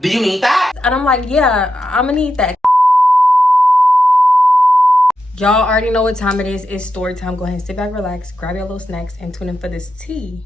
Do you need that? And I'm like, yeah, I'm gonna need that. Y'all already know what time it is. It's story time. Go ahead and sit back, relax, grab your little snacks, and tune in for this tea.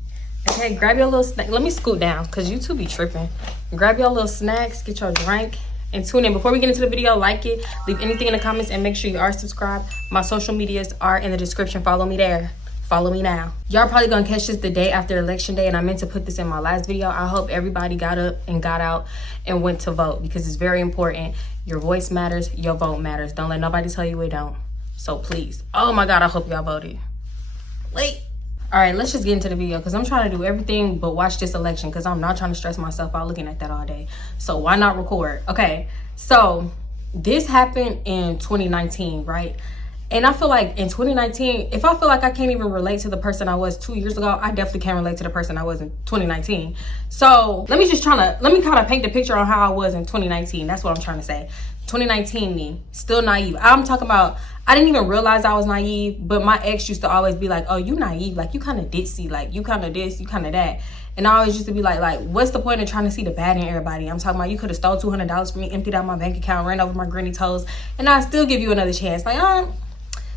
Okay, grab your little snack. Let me scoot down because you two be tripping. Grab your little snacks, get your drink, and tune in. Before we get into the video, like it, leave anything in the comments, and make sure you are subscribed. My social medias are in the description. Follow me there. Follow me now. Y'all probably gonna catch this the day after election day, and I meant to put this in my last video. I hope everybody got up and got out and went to vote because it's very important. Your voice matters, your vote matters. Don't let nobody tell you it don't. So please, oh my God, I hope y'all voted. Wait. All right, let's just get into the video because I'm trying to do everything but watch this election because I'm not trying to stress myself out looking at that all day. So why not record? Okay, so this happened in 2019, right? And I feel like in 2019, if I feel like I can't even relate to the person I was 2 years ago, I definitely can't relate to the person I was in 2019. So let me kind of paint the picture on how I was in 2019. That's what I'm trying to say. 2019 me, still naive. I'm talking about, I didn't even realize I was naive, but my ex used to always be like, oh, you naive, like you kind of ditzy, like you kind of this, you kind of that. And I always used to be like, what's the point of trying to see the bad in everybody? I'm talking about you could have stole $200 from me, emptied out my bank account, ran over my granny toes, and I'll still give you another chance. Like,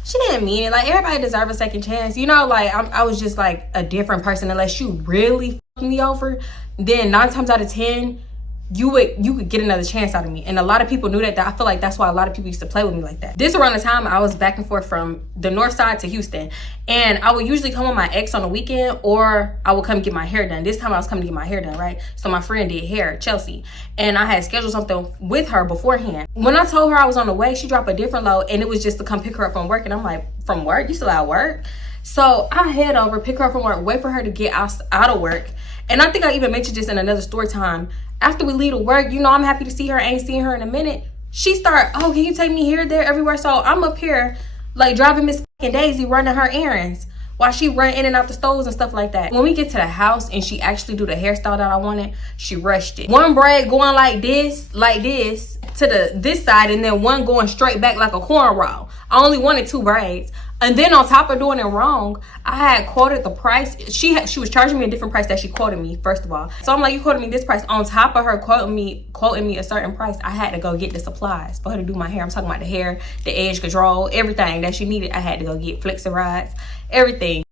she didn't mean it. Like, everybody deserves a second chance. You know, like, I was just, like, a different person. Unless you really fucked me over, then 9 times out of 10, you could get another chance out of me. And a lot of people knew that. I feel like that's why a lot of people used to play with me like that. This around the time I was back and forth from the north side to Houston. And I would usually come with my ex on the weekend, or I would come get my hair done. This time I was coming to get my hair done, right? So my friend did hair, Chelsea. And I had scheduled something with her beforehand. When I told her I was on the way, she dropped a different load, and it was just to come pick her up from work. And I'm like, from work? You still at work? So I head over, pick her up from work, wait for her to get out of work. And I think I even mentioned this in another story time. After we leave to work, you know, I'm happy to see her. I ain't seen her in a minute. She start, oh, can you take me here, there, everywhere? So I'm up here, like, driving Miss Daisy, running her errands while she run in and out the stores and stuff like that. When we get to the house and she actually do the hairstyle that I wanted, she rushed it. One braid going like this to this side, and then one going straight back like a cornrow. I only wanted 2 braids. And then on top of doing it wrong, I had quoted the price. She was charging me a different price that she quoted me, first of all. So I'm like, you quoted me this price. On top of her quoting me a certain price, I had to go get the supplies for her to do my hair. I'm talking about the hair, the edge control, everything that she needed. I had to go get flexi rods, everything.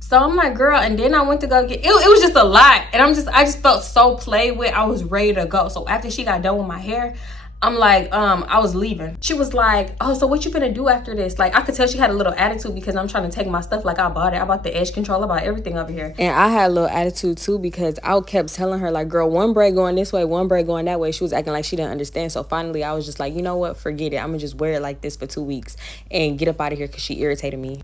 So I'm like, girl, and then I went to go get, it was just a lot. And I just felt so played with. I was ready to go. So after she got done with my hair, I'm like, I was leaving. She was like, oh, so what you gonna do after this? Like, I could tell she had a little attitude because I'm trying to take my stuff. Like, I bought it. I bought the edge control. I bought everything over here. And I had a little attitude too because I kept telling her, like, girl, one braid going this way, one braid going that way. She was acting like she didn't understand. So finally, I was just like, you know what? Forget it. I'm gonna just wear it like this for 2 weeks and get up out of here because she irritated me.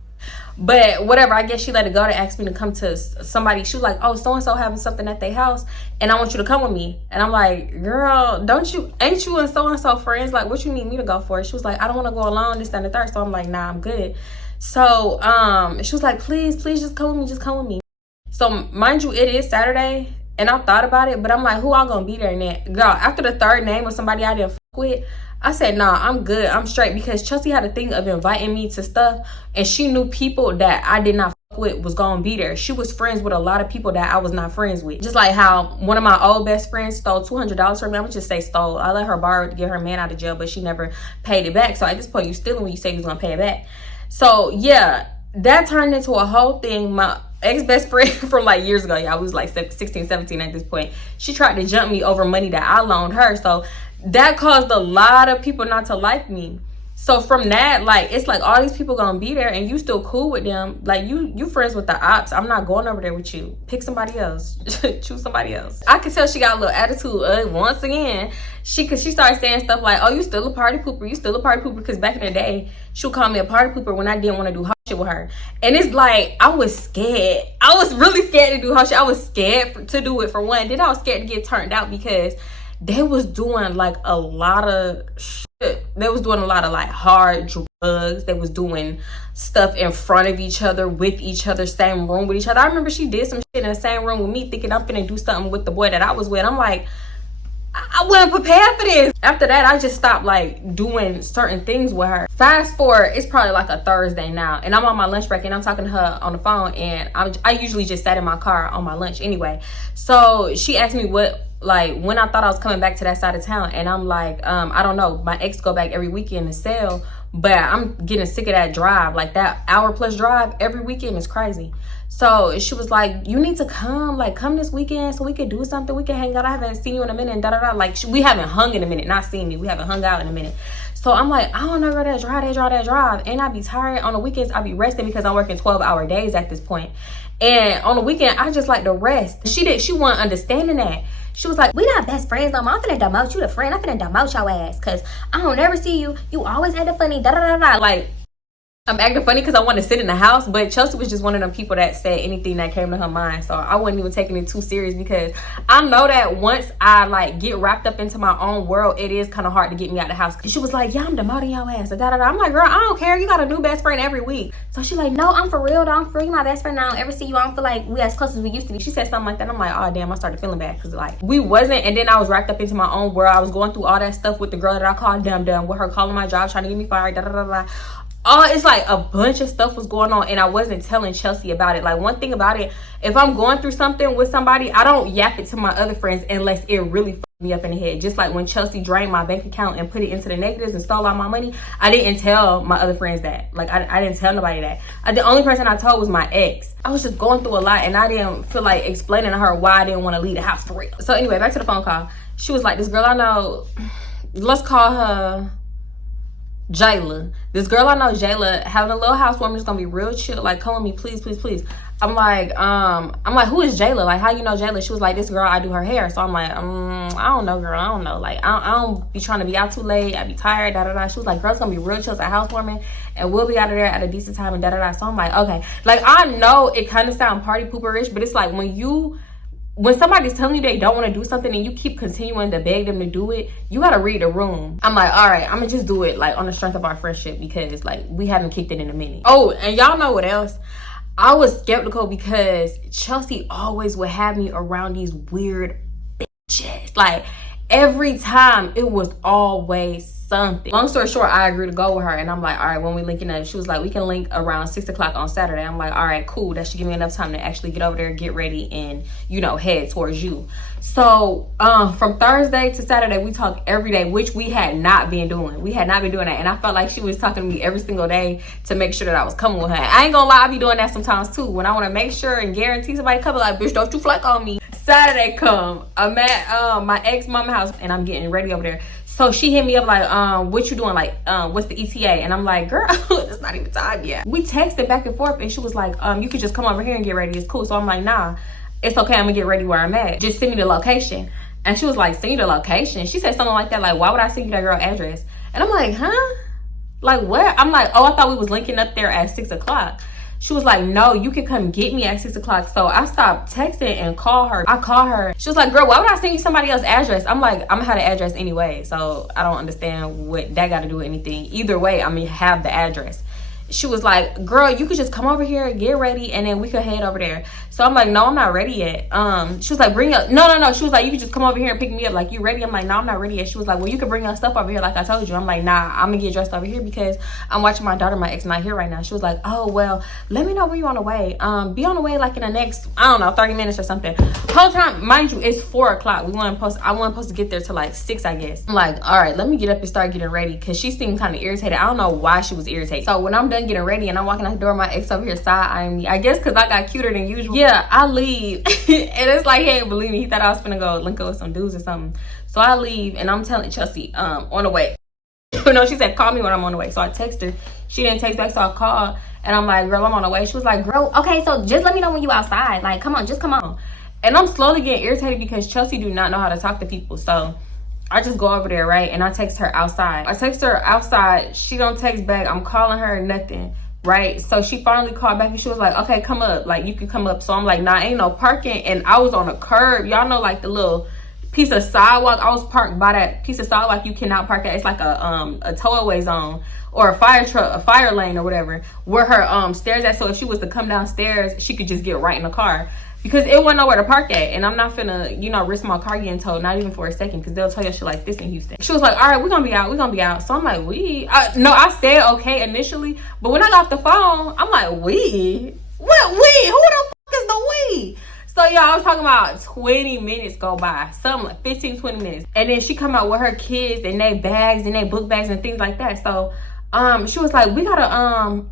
But whatever, I guess she let it go to ask me to come to somebody. She was like, oh, so-and-so having something at their house, and I want you to come with me. And I'm like, girl, ain't you and so-and-so friends? Like, what you need me to go for? She was like, I don't want to go alone, this, that, and the third. So I'm like, nah, I'm good. So she was like, please just come with me. So mind you, it is Saturday, and I thought about it, but I'm like, who all gonna be there? And then, girl, after the third name of somebody I didn't fuck with, I said, nah, I'm good. I'm straight, because Chelsea had a thing of inviting me to stuff, and she knew people that I did not fuck with was gonna be there. She was friends with a lot of people that I was not friends with. Just like how one of my old best friends stole $200 from me. I'm gonna just say stole. I let her borrow it to get her man out of jail, but she never paid it back. So at this point, you stealing when you say you was gonna pay it back. So yeah, that turned into a whole thing. My ex-best friend from like years ago, y'all, was like 16, 17 at this point. She tried to jump me over money that I loaned her. So that caused a lot of people not to like me. So from that, like, it's like all these people gonna be there and you still cool with them. Like, you friends with the ops. I'm not going over there with you. Pick somebody else. Choose somebody else. I could tell she got a little attitude once again. Cause she started saying stuff like, oh, you still a party pooper. You still a party pooper. Because back in the day, she would call me a party pooper when I didn't want to do hot shit with her. And it's like, I was scared. I was really scared to do hot shit. I was scared to do it, for one. Then I was scared to get turned out because they was doing like a lot of shit. They was doing a lot of like hard drugs. They was doing stuff in front of each other, with each other, same room with each other. I remember she did some shit in the same room with me, thinking I'm finna do something with the boy that I was with. I'm like, I wasn't prepared for this. After that, I just stopped like doing certain things with her. Fast forward, it's probably like a Thursday now, and I'm on my lunch break and I'm talking to her on the phone, and I usually just sat in my car on my lunch anyway. So she asked me what like when I thought I was coming back to that side of town, and I'm like, I don't know, my ex go back every weekend to sell, but I'm getting sick of that drive. Like that hour plus drive every weekend is crazy. So she was like, you need to come, like come this weekend so we could do something, we can hang out. I haven't seen you in a minute, da da da. Like we haven't hung in a minute, not seen me, we haven't hung out in a minute. So I'm like, I don't know, girl, that drive. And I be tired. On the weekends, I be resting because I'm working 12-hour days at this point. And on the weekend, I just like to rest. She wasn't understanding that. She was like, we not best friends no more. I'm finna demote you to friend. I'm finna demote your ass. Cause I don't ever see you. You always acting funny, da da da da. Like, I'm acting funny because I want to sit in the house, but Chelsea was just one of them people that said anything that came to her mind. So I wasn't even taking it too serious because I know that once I like get wrapped up into my own world, it is kind of hard to get me out of the house. She was like, yeah, I'm demoting your ass. Da, da, da. I'm like, girl, I don't care. You got a new best friend every week. So she's like, no, I'm for real though. I'm for real. You my best friend. I don't ever see you. I don't feel like we as close as we used to be. She said something like that. I'm like, oh damn, I started feeling bad because like we wasn't. And then I was wrapped up into my own world. I was going through all that stuff with the girl that I called dumb with her calling my job, trying to get me fired, da da da da. It's like a bunch of stuff was going on and I wasn't telling Chelsea about it. Like one thing about it, if I'm going through something with somebody, I don't yap it to my other friends unless it really fucked me up in the head. Just like when Chelsea drained my bank account and put it into the negatives and stole all my money, I didn't tell my other friends that. Like I didn't tell nobody that. The only person I told was my ex. I was just going through a lot and I didn't feel like explaining to her why I didn't want to leave the house for real. So anyway, back to the phone call. She was like, this girl I know, let's call her Jayla. This girl I know, Jayla, having a little housewarming is gonna be real chill. Like, come with me, please, please, please. I'm like, who is Jayla? Like, how you know Jayla? She was like, this girl, I do her hair. So I'm like, I don't know, girl. I don't know. Like, I don't be trying to be out too late. I be tired, da da da. She was like, girl's gonna be real chill. It's a housewarming, and we'll be out of there at a decent time, and da da da. So I'm like, okay. Like, I know it kind of sound party pooper-ish, but it's like when somebody's telling you they don't want to do something and you keep continuing to beg them to do it, you got to read the room. I'm like, all right, I'm going to just do it like on the strength of our friendship because like we haven't kicked it in a minute. Oh, and y'all know what else? I was skeptical because Chelsea always would have me around these weird bitches. Like every time it was always something. Long story short, I agreed to go with her and I'm like, all right, when we linking up, she was like, we can link around 6 o'clock on Saturday. I'm like, all right, cool. That should give me enough time to actually get over there, get ready, and you know, head towards you. So from Thursday to Saturday, we talk every day, which we had not been doing. We had not been doing that. And I felt like she was talking to me every single day to make sure that I was coming with her. I ain't gonna lie, I be doing that sometimes too. When I want to make sure and guarantee somebody coming, like, bitch, don't you flake on me. Saturday come, I'm at my ex mama house and I'm getting ready over there. So she hit me up like, what you doing? Like, what's the ETA? And I'm like, girl, it's not even time yet. We texted back and forth and she was like, you could just come over here and get ready. It's cool. So I'm like, nah, it's okay. I'm gonna get ready where I'm at. Just send me the location. And she was like, send you the location. She said something like that. Like, why would I send you that girl address? And I'm like, huh? Like, what? I'm like, oh, I thought we was linking up there at 6 o'clock. She was like, no, you can come get me at 6 o'clock. So I stopped texting and call her. I call her. She was like, girl, why would I send you somebody else's address? I'm like, I'm gonna have the address anyway. So I don't understand what that got to do with anything. Either way, I'm gonna have the address. She was like, girl, you could just come over here, get ready, and then we could head over there. So I'm like, no, I'm not ready yet. She was like, bring up, no. She was like, you could just come over here and pick me up. Like, you ready? I'm like, no, I'm not ready yet. She was like, well, you can bring your stuff over here like I told you. I'm like, nah, I'm gonna get dressed over here because I'm watching my daughter. My ex not here right now. She was like, oh, well, let me know when you're on the way. Be on the way like in the next, I don't know, 30 minutes or something. Whole time, mind you, it's 4 o'clock. I wasn't supposed to get there till like 6, I guess. I'm like, all right, let me get up and start getting ready because she seemed kind of irritated. I don't know why she was irritated. So when I'm done getting ready and I'm walking out the door, my ex over here side-eyeing me. I guess because I got cuter than usual. Yeah, I leave. And it's like he ain't believe me. He thought I was finna go link up with some dudes or something. So I leave and I'm telling Chelsea, on the way. You know, she said, call me when I'm on the way. So I text her. She didn't text back, so I called. And I'm like, girl, I'm on the way. She was like, girl, okay, so just let me know when you outside. Like, come on, just come on. And I'm slowly getting irritated because Chelsea do not know how to talk to people. So I just go over there, right? And I text her outside. I text her outside. She don't text back. I'm calling her, nothing. Right, so she finally called back and she was like, okay, come up, like you can come up. So I'm like, nah, ain't no parking. And I was on a curb, y'all know, like the little piece of sidewalk. I was parked by that piece of sidewalk you cannot park at. It's like a towaway zone or a fire truck, a fire lane or whatever, where her stairs at. So if she was to come downstairs, she could just get right in the car because it wasn't nowhere to park at. And I'm not finna, you know, risk my car getting towed, not even for a second, because they'll tell you shit like this in Houston. She was like, all right, we're gonna be out. So I'm like, no, I said okay initially, but when I got off the phone, I'm like, we? What we? Who the fuck is the we? So y'all, I was talking about 20 minutes go by, something like 15, 20 minutes. And then she come out with her kids and they bags and they book bags and things like that. So she was like, we gotta,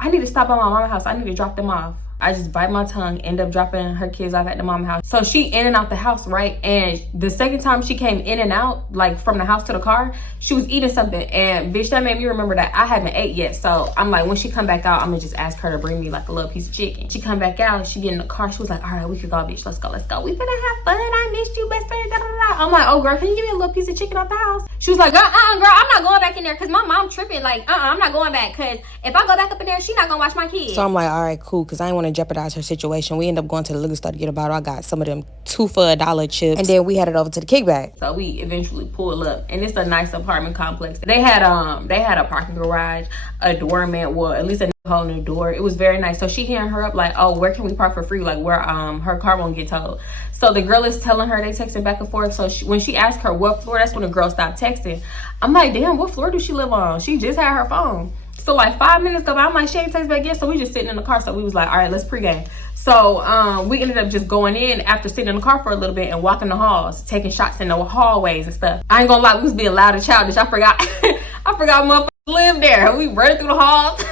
I need to stop by my mama's house. I need to drop them off. I just bite my tongue, end up dropping her kids off at the mama's house. So she in and out the house, right? And the second time she came in and out, like from the house to the car, she was eating something. And bitch, that made me remember that I haven't ate yet. So I'm like, when she come back out, I'm gonna just ask her to bring me like a little piece of chicken. She come back out, she get in the car. She was like, all right, we could go, bitch. Let's go, let's go. We finna have fun. I missed you, best friend. Da, da, da. I'm like, oh girl, can you give me a little piece of chicken out the house? She was like, girl, I'm not going back in there because my mom tripping. Like, I'm not going back because if I go back up in there, she not gonna watch my kids. So I'm like, all right, cool, because I ain't want to jeopardize her situation. We end up going to the liquor store to get a bottle. I got some of them 2 for $1 chips, and then we headed over to the kickback. So we eventually pull up, and it's a nice apartment complex. They had a parking garage, a doorman, well, at least a whole new door. It was very nice. So she hitting her up like, oh, where can we park for free? Like where her car won't get towed. So the girl is telling her, they texting back and forth. So when she asked her what floor, that's when the girl stopped texting. I'm like, damn, what floor does she live on? She just had her phone. So like 5 minutes go by, I'm like, she ain't text back yet. So we just sitting in the car. So we was like, all right, let's pregame. So we ended up just going in after sitting in the car for a little bit and walking the halls, taking shots in the hallways and stuff. I ain't gonna lie, we was being loud and childish. I forgot motherfuckers lived there. We running through the halls.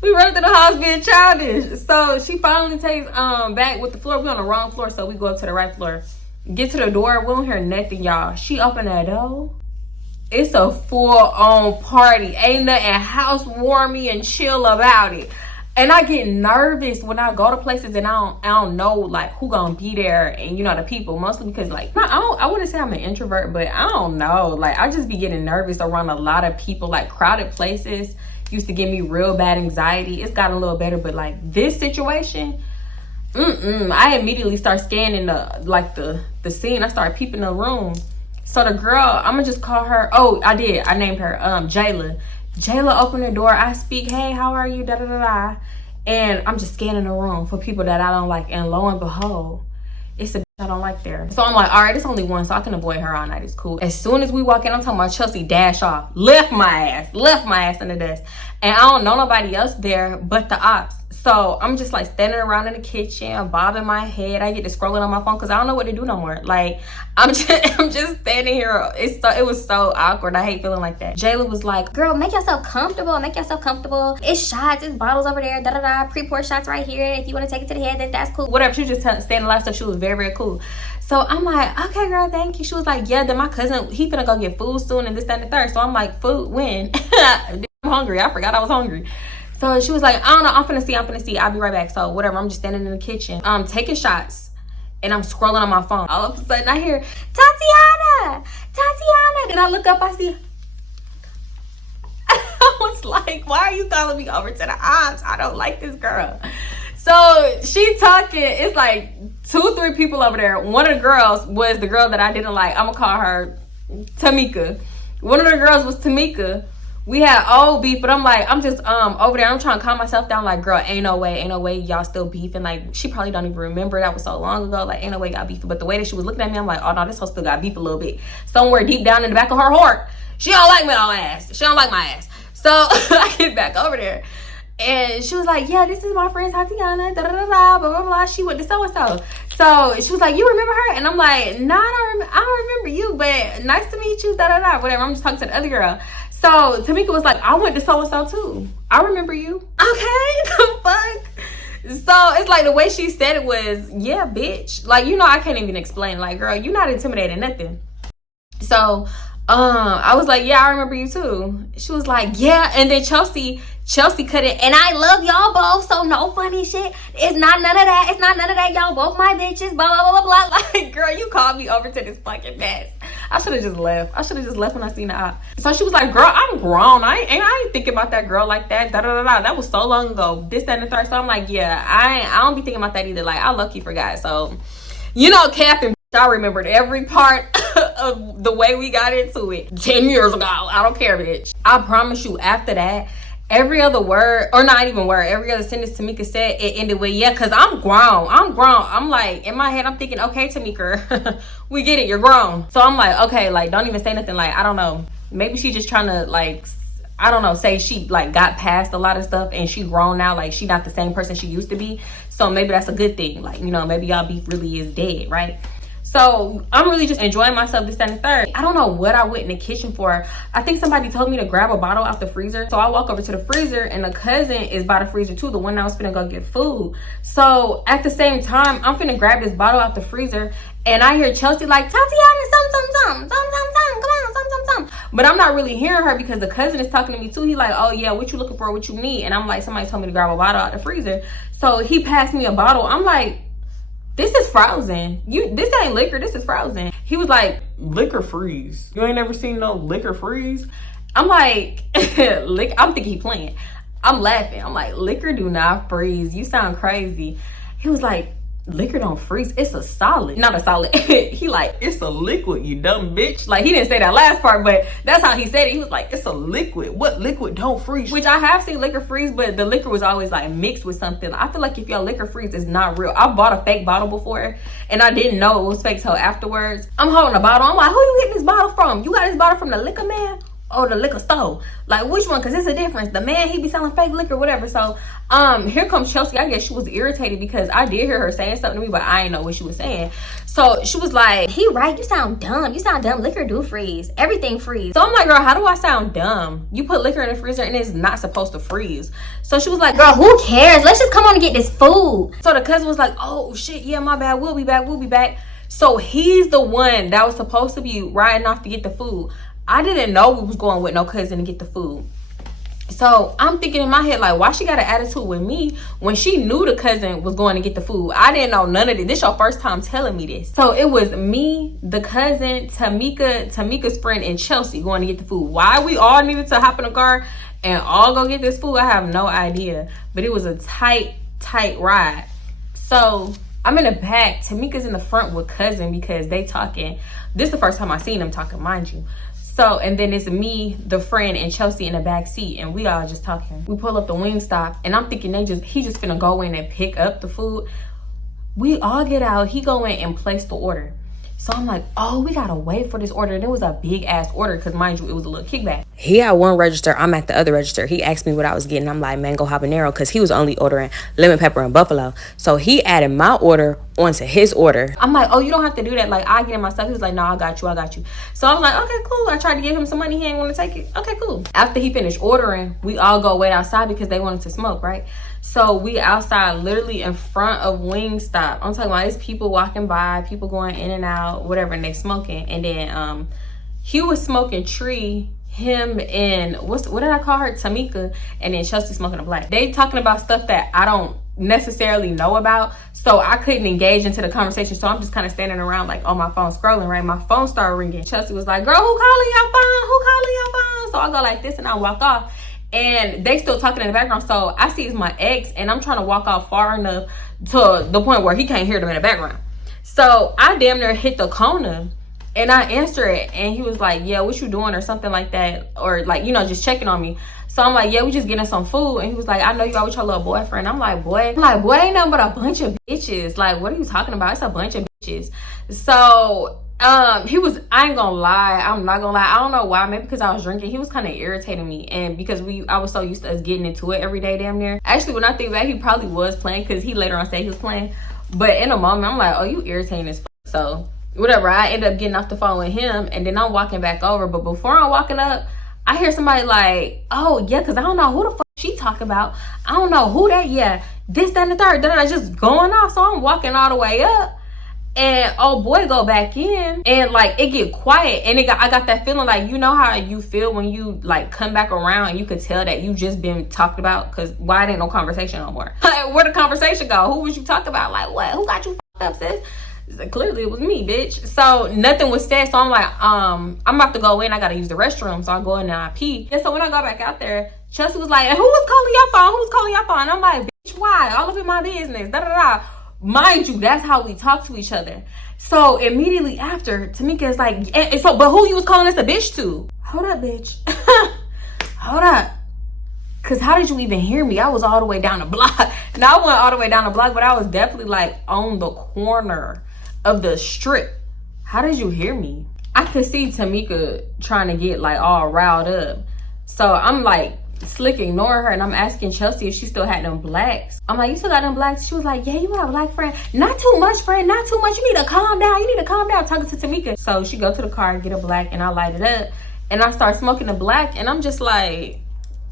We running through the halls being childish. So she finally takes back with the floor. We on the wrong floor, so we go up to the right floor. Get to the door, we don't hear nothing, y'all. She opened that door. It's a full-on party. Ain't nothing housewarming and chill about it. And I get nervous when I go to places and I don't know like who gonna be there and the people, mostly because like I wouldn't say I'm an introvert, but I don't know, like I just be getting nervous around a lot of people. Like crowded places used to give me real bad anxiety. It's gotten a little better, but like this situation, I immediately start scanning the scene. I start peeping the room. So the girl, I'm gonna just call her, I named her Jayla. Jayla opened the door. I speak, hey, how are you? Da da da da. And I'm just scanning the room for people that I don't like. And lo and behold, it's a bitch I don't like there. So I'm like, all right, it's only one, so I can avoid her all night. It's cool. As soon as we walk in, I'm talking about Chelsea dash off. Left my ass in the desk. And I don't know nobody else there but the ops. So I'm just like standing around in the kitchen, bobbing my head. I get to scrolling on my phone because I don't know what to do no more. Like I'm just standing here. It was so awkward. I hate feeling like that. Jayla was like, girl, make yourself comfortable. It's shots, it's bottles over there, pre-poured shots right here. If you want to take it to the head, that's cool. Whatever. She was just saying a lot of stuff. She was very, very cool. So I'm like, okay, girl, thank you. She was like, yeah, then my cousin, he finna go get food soon and this, that, and the third. So I'm like, food when? I'm hungry. I forgot I was hungry. So she was like, I don't know, I'm finna see. I'll be right back. So whatever, I'm just standing in the kitchen, taking shots, and I'm scrolling on my phone. All of a sudden, I hear, Tatiana. Then I look up, I see, I was like, why are you calling me over to the ops? I don't like this girl. So she talking, it's like 2-3 people over there. One of the girls was the girl that I didn't like. I'm gonna call her Tamika. One of the girls was Tamika. We had old beef, but I'm like, I'm just over there. I'm trying to calm myself down. Like, girl, ain't no way y'all still beefing. Like, she probably don't even remember that was so long ago. Like, ain't no way y'all beefing. But the way that she was looking at me, I'm like, oh no, this hoe still got beef a little bit. Somewhere deep down in the back of her heart, she don't like me no ass. She don't like my ass. So I get back over there, and she was like, yeah, this is my friend Tatiana. Da da da da. Blah blah blah. She went to so and so. So she was like, you remember her? And I'm like, no, I don't remember you, but nice to meet you. Da da da. Whatever. I'm just talking to the other girl. So Tamika was like, I went to so-and-so too. I remember you. Okay, the fuck? So it's like the way she said it was, yeah, bitch. Like, I can't even explain. Like, girl, you're not intimidating nothing. So I was like, yeah, I remember you too. She was like, yeah. And then Chelsea cut it. And I love y'all both, so no funny shit. It's not none of that. Y'all both my bitches, blah, blah, blah, blah, blah. Like, girl, you called me over to this fucking mess. I should have just left when I seen the op. So she was like, girl, I'm grown. I ain't thinking about that girl like that. Da, da, da, da. That was so long ago. This, that, and the third. So I'm like, yeah, I don't be thinking about that either. Like, I low-key forgot. So, Captain, I remembered every part of the way we got into it 10 years ago. I don't care, bitch. I promise you, after that, every other word, or not even word, every other sentence Tamika said, it ended with, yeah, because I'm grown. I'm like, in my head, I'm thinking, okay, Tamika, we get it, you're grown. So I'm like, okay, like, don't even say nothing. Like, I don't know. Maybe she's just trying to, like, I don't know, say she like got past a lot of stuff and she grown now, like she not the same person she used to be. So maybe that's a good thing. Like, you know, maybe y'all beef really is dead, right? So I'm really just enjoying myself, this, that, and the third. I don't know what I went in the kitchen for. I think somebody told me to grab a bottle out the freezer. So I walk over to the freezer and the cousin is by the freezer too, the one that was finna go get food. So at the same time, I'm finna grab this bottle out the freezer and I hear Chelsea like, Tatiana, some, come on, some. But I'm not really hearing her because the cousin is talking to me too. He like, oh yeah, what you looking for, what you need? And I'm like, somebody told me to grab a bottle out the freezer. So he passed me a bottle. I'm like, this is frozen. This ain't liquor, this is frozen. He was like, liquor freeze. You ain't never seen no liquor freeze? I'm like, I'm thinking he playing. I'm laughing. I'm like, liquor do not freeze. You sound crazy. He was like, liquor don't freeze. It's a solid. Not a solid. He like, it's a liquid, you dumb bitch. Like, he didn't say that last part, but that's how he said it. He was like, it's a liquid. What liquid don't freeze? Which I have seen liquor freeze, but the liquor was always like mixed with something. I feel like if your liquor freeze is not real. I bought a fake bottle before and I didn't know it was fake till afterwards. I'm holding a bottle. I'm like, who you getting this bottle from? You got this bottle from the liquor man? Or the liquor store? Like, which one? Because it's a difference. The man, he be selling fake liquor, whatever. So here comes Chelsea. I guess she was irritated because I did hear her saying something to me, but I didn't know what she was saying. So she was like, he right, you sound dumb. You sound dumb. Liquor do freeze. Everything freeze. So I'm like, girl, how do I sound dumb? You put liquor in the freezer and it's not supposed to freeze. So she was like, girl, who cares? Let's just come on and get this food. So the cousin was like, oh shit, yeah, my bad, we'll be back. So he's the one that was supposed to be riding off to get the food. I didn't know we was going with no cousin to get the food. So I'm thinking in my head, like, why she got an attitude with me when she knew the cousin was going to get the food? I didn't know none of this. This your first time telling me this. So it was me, the cousin, Tamika's friend, and Chelsea going to get the food. Why we all needed to hop in a car and all go get this food, I have no idea. But it was a tight ride. So I'm in the back. Tamika's in the front with cousin because they talking. This is the first time I seen them talking, mind you. So, and then it's me, the friend, and Chelsea in the back seat, and we all just talking. We pull up the Wingstop, and I'm thinking he just finna go in and pick up the food. We all get out. He go in and place the order. So I'm like, oh, we gotta wait for this order. And it was a big ass order because, mind you, it was a little kickback. He at one register, I'm at the other register. He asked me what I was getting. I'm like, mango habanero, because he was only ordering lemon pepper and buffalo. So he added my order onto his order. I'm like, oh, you don't have to do that. Like, I get it myself. He was like, no, I got you. So I was like, okay, cool. I tried to give him some money. He ain't want to take it. Okay, cool. After he finished ordering, we all go wait outside because they wanted to smoke, right? So we outside literally in front of Wingstop. I'm talking about it's people walking by, people going in and out, whatever, and they smoking. And then he was smoking tree, him and what did I call her? Tamika, and then Chelsea smoking a black. They talking about stuff that I don't necessarily know about, so I couldn't engage into the conversation. So I'm just kind of standing around like on my phone scrolling, right? My phone started ringing. Chelsea was like, girl, who calling your phone? So I go like this and I walk off. And they still talking in the background. So I see it's my ex and I'm trying to walk off far enough to the point where he can't hear them in the background. So I damn near hit the corner and I answer it. And he was like, yeah, what you doing? Or something like that. Or like, you know, just checking on me. So I'm like, yeah, we just getting some food. And he was like, I know you out with your little boyfriend. I'm like, boy, ain't nothing but a bunch of bitches. Like, what are you talking about? It's a bunch of bitches. So he was, I ain't gonna lie, I'm not gonna lie, I don't know why, maybe because I was drinking, he was kind of irritating me, and because I was so used to us getting into it every day damn near. Actually, when I think back, he probably was playing because he later on said he was playing, but in a moment I'm like, oh, you irritating as fuck. So whatever, I end up getting off the phone with him, and then I'm walking back over. But before I'm walking up, I hear somebody like, oh yeah, because I don't know who the fuck she talk about, I don't know who that, yeah, this, that, and the third, just going off. So I'm walking all the way up, and oh boy, go back in, and like it get quiet, and I got that feeling like, you know how you feel when you like come back around and you could tell that you just been talked about, because why ain't no conversation no more? Like, where the conversation go? Who was you talking about? Like, what? Who got you fucked up, sis? Clearly it was me, bitch. So nothing was said. So I'm like, I'm about to go in. I gotta use the restroom. So I go in and I pee. And so when I got back out there, Chelsea was like, who was calling your phone? Who was calling your phone? And I'm like, bitch, why? All of it my business. Da da da. Mind you, that's how we talk to each other. So immediately after, Tamika is like, and so, but who you was calling us a bitch to? Hold up, bitch. Hold up. Cause how did you even hear me? I was all the way down the block. Now I went all the way down the block, but I was definitely like on the corner of the strip. How did you hear me? I could see Tamika trying to get like all riled up. So I'm like slick ignoring her, and I'm asking Chelsea if she still had them blacks. I'm like, you still got them blacks? She was like, yeah, you got a black friend. Not too much, friend, not too much. You need to calm down. You need to calm down. Talking to Tamika. So she go to the car and get a black, and I light it up, and I start smoking the black, and I'm just like,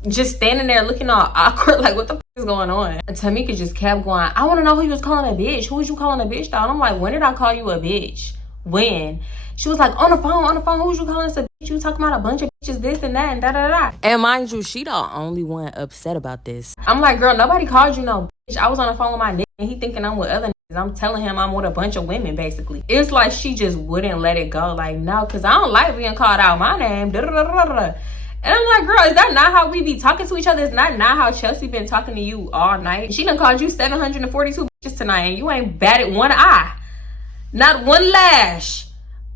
just standing there looking all awkward, like, what the is going on? And Tamika just kept going, I want to know who you was calling a bitch. Who was you calling a bitch, though? And I'm like, when did I call you a bitch? When? She was like, on the phone, who was you calling us a bitch? You talking about a bunch of bitches, this and that, and da-da-da. And mind you, she the only one upset about this. I'm like, girl, nobody called you no bitch. I was on the phone with my nigga, and he thinking I'm with other niggas. I'm telling him I'm with a bunch of women, basically. It's like she just wouldn't let it go. Like, no, because I don't like being called out my name. Da-da-da-da-da. And I'm like, girl, is that not how we be talking to each other? Is not how Chelsea been talking to you all night? She done called you 742 bitches tonight, and you ain't batted one eye. Not one lash.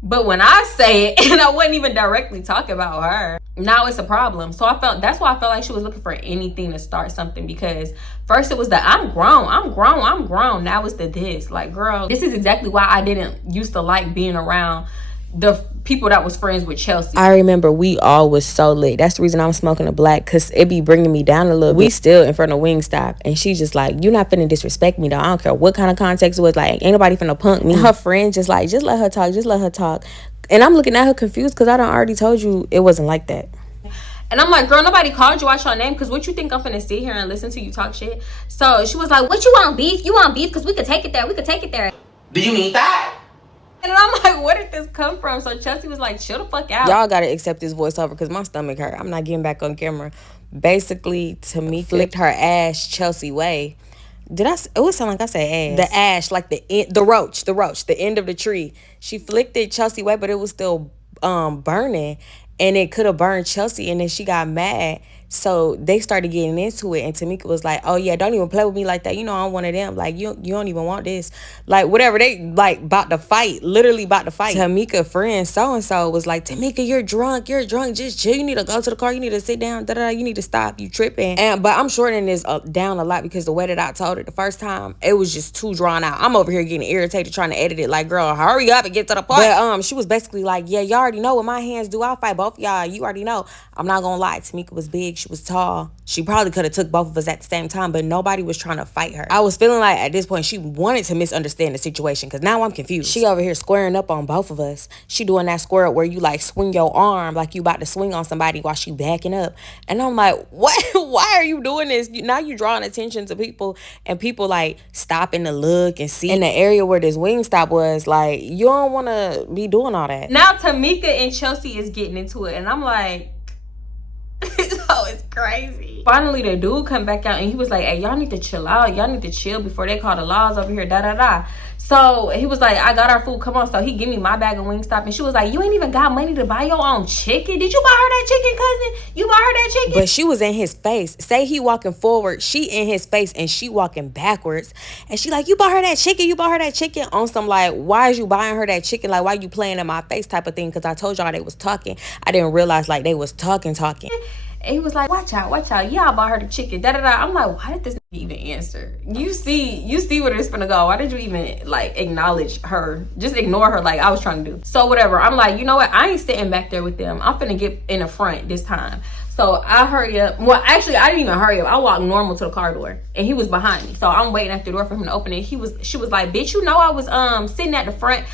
But when I say it, and I wasn't even directly talking about her, now it's a problem. So that's why I felt like she was looking for anything to start something, because first it was the I'm grown. Now it's the this. Like, girl, this is exactly why I didn't used to like being around the people that was friends with Chelsea. I remember we all was so lit. That's the reason I'm smoking a black, because it be bringing me down a little bit. We still in front of Wingstop, and she just like, you not finna disrespect me though. I don't care what kind of context it was. Like, ain't nobody finna punk me. Her friend just like, just let her talk. And I'm looking at her confused, because I done already told you it wasn't like that. And I'm like, girl, nobody called you out your name, because what you think I'm finna sit here and listen to you talk shit? So she was like, what you want, beef? You want beef? Because we could take it there. Do you need that? And I'm like, where did this come from? So Chelsea was like, chill the fuck out. Y'all gotta accept this voiceover, because my stomach hurt. I'm not getting back on camera. Basically, Tamika flicked her ass Chelsea way. It would sound like I said ass. The ash, like the roach, the end of the tree. She flicked it Chelsea way, but it was still burning, and it could have burned Chelsea, and then she got mad. So they started getting into it, and Tamika was like, oh yeah, don't even play with me like that. You know I'm one of them. Like, you don't even want this. Like, whatever. They like about to fight. Literally about to fight. Tamika friend so-and-so was like, Tamika, you're drunk. Just chill. You need to go to the car. You need to sit down. You need to stop. You tripping. But I'm shortening this down a lot, because the way that I told it the first time, it was just too drawn out. I'm over here getting irritated trying to edit it. Like, girl, hurry up and get to the point. But she was basically like, yeah, y'all already know what my hands do. I'll fight both of y'all. You already know. I'm not gonna lie. Tamika was big. She was tall. She probably could have took both of us at the same time, but nobody was trying to fight her. I was feeling like at this point she wanted to misunderstand the situation, because now I'm confused. She over here squaring up on both of us. She doing that square where you like swing your arm like you about to swing on somebody while she backing up. And I'm like, what? Why are you doing this? Now you drawing attention to people, and people like stopping to look and see in the area where this Wingstop was. Like, you don't want to be doing all that. Now Tamika and Chelsea is getting into it, and I'm like, so it's crazy. Finally, the dude come back out, and he was like, hey, y'all need to chill out. Y'all need to chill before they call the laws over here, da-da-da. So he was like, I got our food, come on. So he give me my bag of Wingstop, and she was like, you ain't even got money to buy your own chicken. Did you buy her that chicken, cousin? You bought her that chicken? But she was in his face. Say he walking forward, she in his face, and she walking backwards. And she like, you bought her that chicken? On some like, why is you buying her that chicken? Like, why you playing in my face type of thing? Because I told y'all they was talking. I didn't realize like they was talking. And he was like, watch out. Yeah, I bought her the chicken. Da-da-da. I'm like, why did this even answer? You see where it's gonna go. Why did you even like acknowledge her? Just ignore her like I was trying to do. So whatever. I'm like, you know what? I ain't sitting back there with them. I'm finna get in the front this time. So I hurry up. Well, actually, I didn't even hurry up. I walked normal to the car door, and he was behind me. So I'm waiting at the door for him to open it. She was like, bitch, you know I was sitting at the front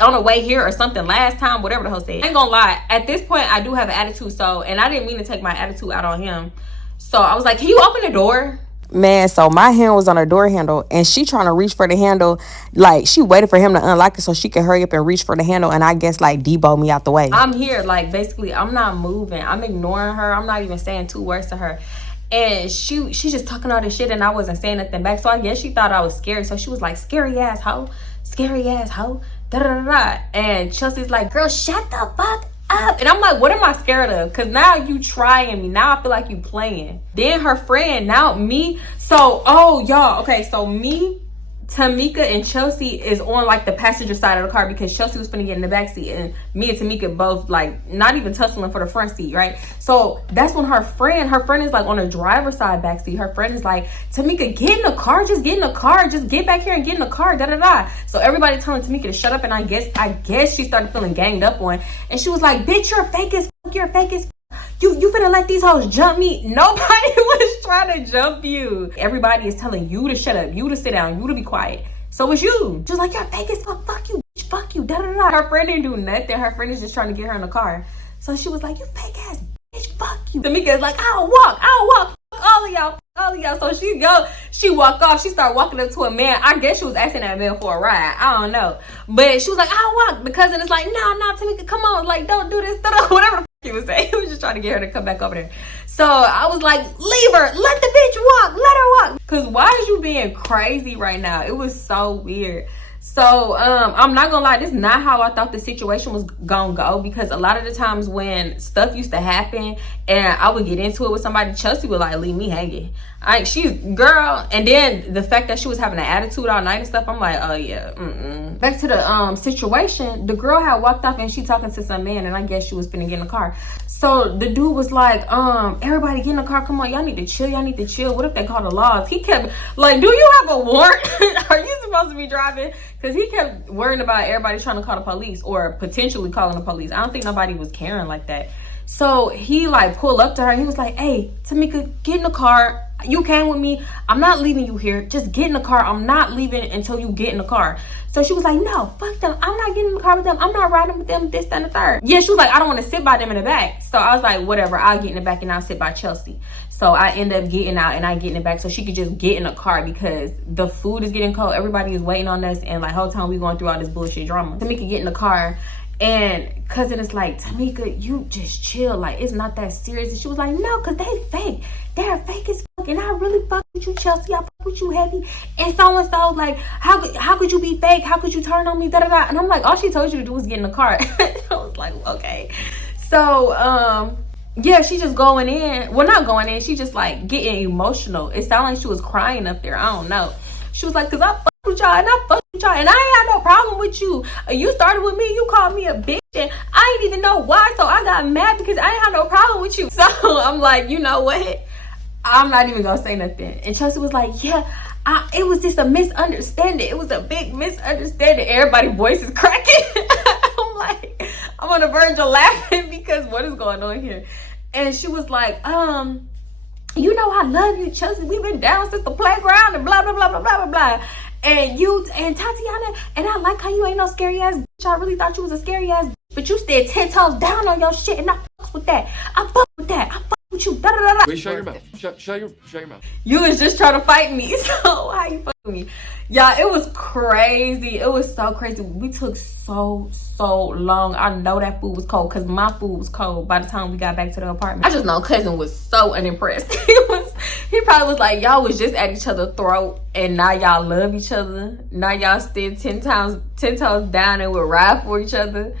on the way here or something last time, whatever the hell said. I ain't gonna lie. At this point, I do have an attitude. So, and I didn't mean to take my attitude out on him. So I was like, can you open the door? Man, so my hand was on her door handle, and she trying to reach for the handle. Like, she waited for him to unlock it so she could hurry up and reach for the handle, and I guess like debo me out the way. I'm here, like, basically I'm not moving. I'm ignoring her. I'm not even saying two words to her. And she's just talking all this shit, and I wasn't saying nothing back. So I guess she thought I was scary. So she was like, scary ass hoe, da da da. And Chelsea's like, girl, shut the fuck up. And I'm like, what am I scared of? Because now you trying me. Now I feel like you playing. Then her friend, now me. So, oh, y'all. Okay, so me, Tamika, and Chelsea is on like the passenger side of the car, because Chelsea was finna get in the back seat, and me and Tamika both like not even tussling for the front seat, right? So that's when her friend is like on the driver's side back seat. Her friend is like, Tamika, get in the car, just get in the car, just get back here and get in the car, da da da. So everybody telling Tamika to shut up, and I guess she started feeling ganged up on, and she was like, bitch, you're fake as fuck, You finna let these hoes jump me? Nobody was trying to jump you. Everybody is telling you to shut up, you to sit down, you to be quiet. So it's you. Just like, you're fake as fuck. Fuck you, bitch. Fuck you. Da da da. Her friend didn't do nothing. Her friend is just trying to get her in the car. So she was like, you fake ass bitch. Fuck you. Tamika is like, I'll walk. Fuck all of y'all. So she walked off. She started walking up to a man. I guess she was asking that man for a ride. I don't know. But she was like, I'll walk. The cousin is like, no, Tamika, come on. Like, don't do this. Whatever the fuck he was saying. He was just trying to get her to come back over there. So I was like, leave her. Let the bitch walk. Let her walk. Because why is you being crazy right now? It was so weird. So I'm not gonna lie, this is not how I thought the situation was gonna go, because a lot of the times when stuff used to happen and I would get into it with somebody, Chelsea would like leave me hanging. She's girl, and then the fact that she was having an attitude all night and stuff, I'm like, oh yeah. Back to the situation, the girl had walked off and she talking to some man, and I guess she was finna get in the car. So the dude was like, everybody get in the car, come on, y'all need to chill. What if they call the laws? He kept like, do you have a warrant? Are you supposed to be driving? Because he kept worrying about everybody trying to call the police or potentially calling the police. I don't think nobody was caring like that. So he like pulled up to her and he was like, hey, Tamika, get in the car. You came with me. I'm not leaving you here. Just get in the car. I'm not leaving until you get in the car. So she was like, no, fuck them. I'm not getting in the car with them. I'm not riding with them, this, that, and the third. Yeah, she was like, I don't want to sit by them in the back. So I was like, whatever. I'll get in the back and I'll sit by Chelsea. So I end up getting out and I get in the back so she could just get in the car, because the food is getting cold. Everybody is waiting on us. And like, whole time we going through all this bullshit drama. Tamika get in the car. And cousin is like, Tamika, you just chill. Like, it's not that serious. And she was like, no, because they fake. They're fake as fuck. And I really fuck with you, Chelsea. I fuck with you heavy. And so, like, how could you be fake? How could you turn on me? Da da da. And I'm like, all she told you to do was get in the car. I was like, okay. So, yeah, she just going in. Well, not going in. She just like getting emotional. It sounded like she was crying up there. I don't know. She was like, because I fuck with y'all and I fuck with y'all and I ain't had no problem with you. You started with me. You called me a bitch and I didn't even know why. So I got mad because I ain't had no problem with you. So I'm like, you know what? I'm not even going to say nothing. And Chelsea was like, yeah, it was just a misunderstanding. It was a big misunderstanding. Everybody's voice is cracking. I'm like, I'm on the verge of laughing because what is going on here? And she was like, you know I love you, Chelsea. We've been down since the playground and blah, blah, blah, blah, blah, blah, blah. And you and Tatiana, and I like how you ain't no scary ass bitch. I really thought you was a scary ass bitch. But you stayed 10 toes down on your shit, and I fuck with that. I fuck with you. Da, da, da, da. Wait, shut your mouth. Shut your mouth. You was just trying to fight me. So how you fuck with me? Yeah, it was crazy. It was so crazy. We took so long. I know that food was cold because my food was cold by the time we got back to the apartment. I just know cousin was so unimpressed. He probably was like, y'all was just at each other's throat and now y'all love each other. Now y'all stand 10 toes down and will ride for each other.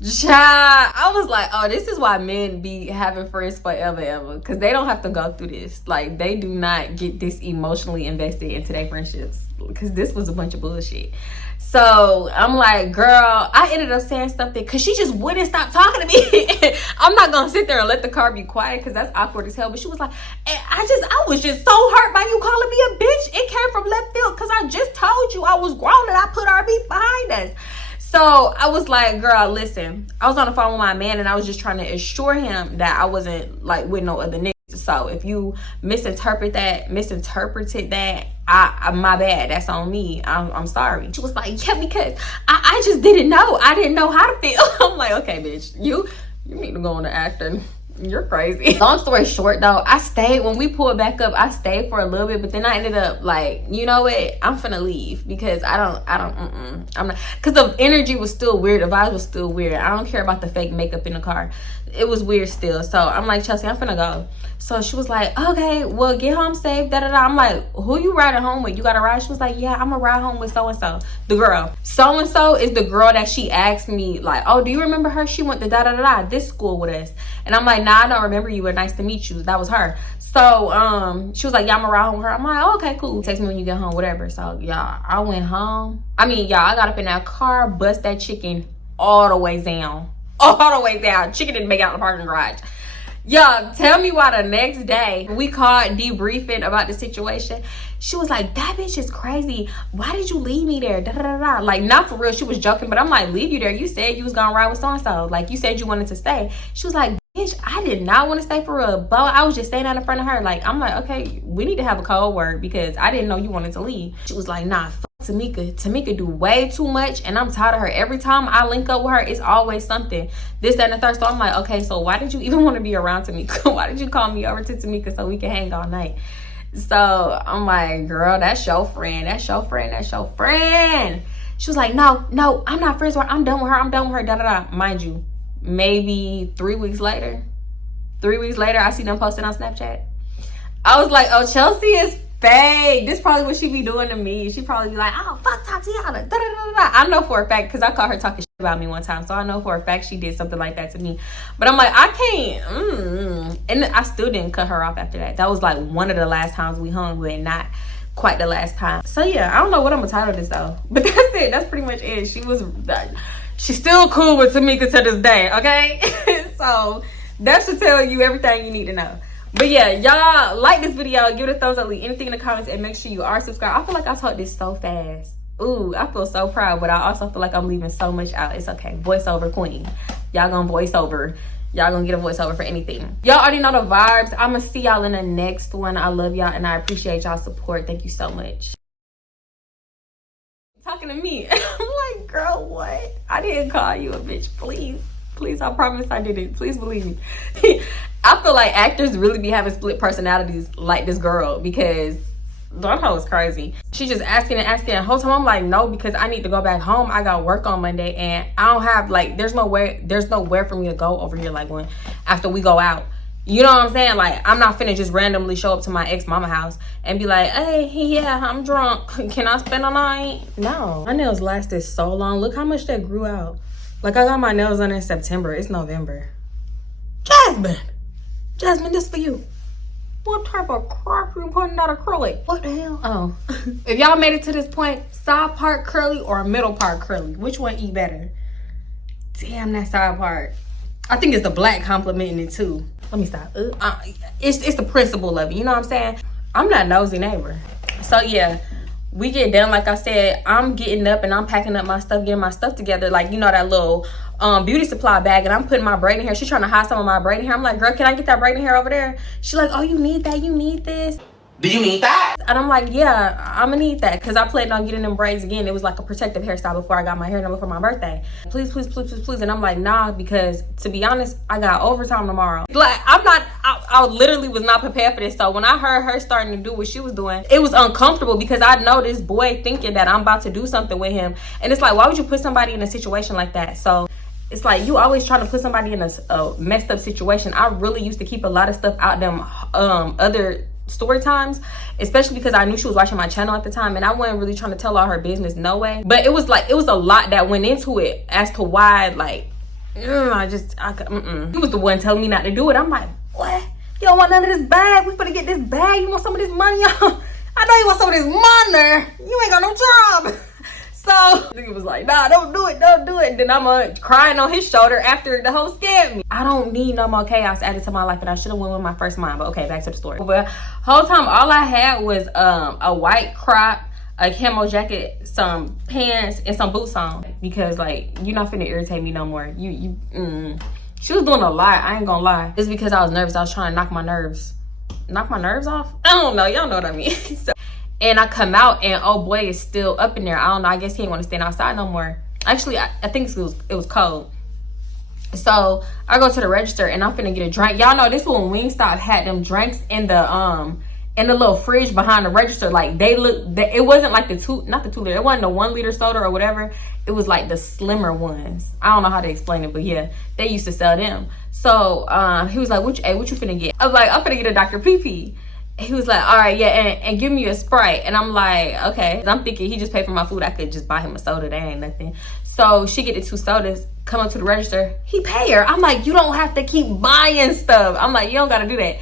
Child, I was like, oh, this is why men be having friends forever, ever. Because they don't have to go through this. Like, they do not get this emotionally invested into their friendships. Because this was a bunch of bullshit. So, I'm like, girl, I ended up saying something because she just wouldn't stop talking to me. I'm not going to sit there and let the car be quiet because that's awkward as hell. But she was like, I was just so hurt by you calling me a bitch. It came from left field because I just told you I was grown and I put our beef behind us. So I was like, girl, listen, I was on the phone with my man and I was just trying to assure him that I wasn't like with no other niggas. So if you misinterpreted that, my bad. That's on me. I'm sorry. She was like, yeah, because I just didn't know. I didn't know how to feel. I'm like, okay, bitch, you need to go on to acting. You're crazy. Long story short though, I stayed when we pulled back up. I stayed for a little bit, but then I ended up like, you know what? I'm finna leave because I'm not, because the energy was still weird. The vibe was still weird. I don't care about the fake makeup in the car. It was weird still. So I'm like, Chelsea, I'm finna go. So she was like, okay, well, get home safe, da da da. I'm like, who you riding home with? You got a ride? She was like, yeah, I'm gonna ride home with so-and-so. The girl. So-and-so is the girl that she asked me, like, oh, do you remember her? She went to da da da da, this school with us. And I'm like, nah, I don't remember you, but nice to meet you. That was her. So she was like, yeah, I'm gonna ride home with her. I'm like, oh, okay, cool. Text me when you get home, whatever. So y'all, I went home. I got up in that car, bust that chicken all the way down. All the way down. Chicken didn't make it out of the parking garage. Y'all, tell me why the next day we called debriefing about the situation. She was like, that bitch is crazy. Why did you leave me there? Da, da, da, da. Like, not for real. She was joking, but I'm like, leave you there. You said you was gonna ride with so-and-so. Like, you said you wanted to stay. She was like, Bitch, I did not want to stay for real, but I was just staying out in front of her. Like, I'm like, okay, we need to have a code word because I didn't know you wanted to leave. She was like, nah, fuck Tamika. Tamika do way too much, and I'm tired of her. Every time I link up with her, it's always something. This, that, and the third. So I'm like, okay, so why did you even want to be around Tamika? Why did you call me over to Tamika so we can hang all night? So I'm like, girl, that's your friend. That's your friend. That's your friend. She was like, no, I'm not friends with her. I'm done with her. I'm done with her. Da, da, da. Mind you, maybe 3 weeks later, I see them posting on Snapchat. I was like, oh, Chelsea is fake. This probably what she be doing to me. She probably be like, oh, fuck Tatiana. Da, da, da, da. I know for a fact, because I caught her talking shit about me one time. So I know for a fact she did something like that to me. But I'm like, I can't. And I still didn't cut her off after that. That was like one of the last times we hung with, not quite the last time. So yeah, I don't know what I'm gonna title this though. But that's it. That's pretty much it. She's still cool with Tamika to this day, okay? So that should tell you everything you need to know. But yeah, y'all like this video, give it a thumbs up, leave anything in the comments, and make sure you are subscribed. I feel like I taught this so fast. Ooh, I feel so proud, but I also feel like I'm leaving so much out. It's okay. Voiceover queen. Y'all gonna voice over. Y'all gonna get a voiceover for anything. Y'all already know the vibes. I'm gonna see y'all in the next one. I love y'all and I appreciate y'all's support. Thank you so much. Talking to me. I'm like, girl, what? I didn't call you a bitch. Please, I promise I didn't. Please believe me. I feel like actors really be having split personalities like this girl, because that hoe is crazy. She just asking the whole time. I'm like, no, because I need to go back home. I got work on Monday and I don't have, like, there's nowhere for me to go over here, like, when after we go out. You know what I'm saying? Like, I'm not finna just randomly show up to my ex-mama house and be like, hey, yeah, I'm drunk. Can I spend a night? No. My nails lasted so long. Look how much that grew out. Like, I got my nails done in September. It's November. Jasmine, this for you. What type of crap you putting out acrylic? What the hell? Oh. If y'all made it to this point, side part curly or middle part curly? Which one eat better? Damn, that side part. I think it's the black complimenting it too. Let me stop. It's the principle of it. You know what I'm saying? I'm not nosy neighbor. So yeah, we get done. Like I said, I'm getting up and I'm packing up my stuff, getting my stuff together. Like, you know, that little beauty supply bag, and I'm putting my braiding hair. She's trying to hide some of my braiding hair. I'm like, girl, can I get that braiding hair over there? She's like, oh, you need that? You need this? Do you need that? And I'm like, yeah, I'm gonna need that, because I planned on getting them braids again. It was like a protective hairstyle before I got my hair done for my birthday. Please. And I'm like, nah, because to be honest, I got overtime tomorrow. Like, I literally was not prepared for this. So when I heard her starting to do what she was doing, it was uncomfortable, because I know this boy thinking that I'm about to do something with him. And it's like, why would you put somebody in a situation like that? So it's like, you always trying to put somebody in a messed up situation. I really used to keep a lot of stuff out them other story times, especially because I knew she was watching my channel at the time, and I wasn't really trying to tell all her business, no way. But it was like, it was a lot that went into it as to why, like, He was the one telling me not to do it. I'm like, what? You don't want none of this bag? We finna get this bag. You want some of this money? I know you want some of this money. You ain't got no job. So he was like, nah, don't do it. And then I'm crying on his shoulder after the whole scared me. I don't need no more chaos added to my life, and I should have went with my first mind. But okay, back to the story. But whole time, all I had was a white crop, a camo jacket, some pants, and some boots on, because, like, you're not finna irritate me no more. She was doing a lot. I ain't gonna lie. It's because I was nervous. I was trying to knock my nerves off. I don't know. Y'all know what I mean. So, and I come out, and oh boy, is still up in there. I don't know. I guess he didn't want to stand outside no more. Actually, I think it was cold. So I go to the register, and I'm finna get a drink. Y'all know this when Wingstop had them drinks in the little fridge behind the register. Like, it wasn't like not the 2 liter. It wasn't the 1 liter soda or whatever. It was like the slimmer ones. I don't know how to explain it, but yeah, they used to sell them. So he was like, what you finna get? I was like, I'm finna get a Dr. PP. He was like, all right, yeah, and give me a Sprite. And I'm like, okay. I'm thinking he just paid for my food. I could just buy him a soda. That ain't nothing. So she get the 2 sodas, come up to the register. He pay her. I'm like, you don't have to keep buying stuff. I'm like, you don't got to do that.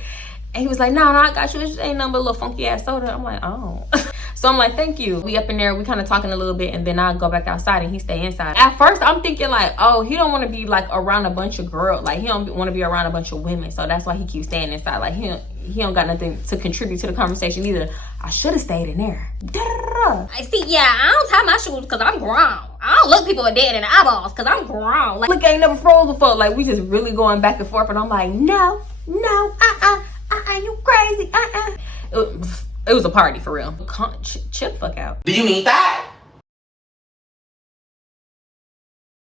And he was like, no, I got you. It just ain't nothing but a little funky ass soda. I'm like, oh. So So I'm like, thank you. We up in there, we kind of talking a little bit, and then I go back outside and he stay inside. At first, I'm thinking like, oh, he don't want to be like around a bunch of girls. Like he don't want to be around a bunch of women. So that's why he keeps staying inside. Like he don't got nothing to contribute to the conversation either. I should have stayed in there. I see, yeah, I don't tie my shoes because I'm grown. I don't look people dead in the eyeballs because I'm grown. Like, I ain't never froze before. Like, we just really going back and forth. And I'm like, no, you crazy, It was a party for real. Chill fuck out. Do you need that?